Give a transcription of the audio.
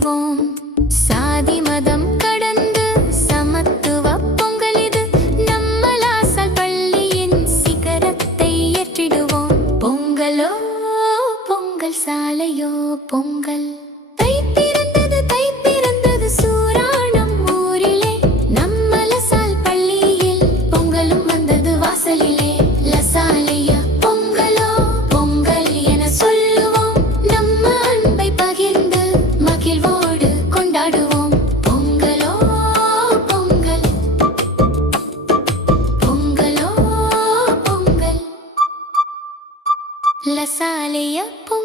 ஏற்றிடுவோம். சாதி மதம் கடந்து சமத்துவ பொங்கல் இது. நம்மளாசால் பள்ளியின் சிகரத்தை ஏற்றிடுவோம். பொங்கலோ பொங்கல், சாலையோ பொங்கல். தை பிறந்தது சூராணம் ஊரிலே. நம்ம லசால் பள்ளியில் பொங்கலும் வந்தது வாசலிலே. லசாலைய பொங்கலோ பொங்கல் என சொல்லுவோம். நம்ம அன்பை பகிர்ந்து மகிழ்வோடு கொண்டாடுவோம். பொங்கலோ பொங்கல், பொங்கலோ பொங்கல், லசாலைய பொங்கல்.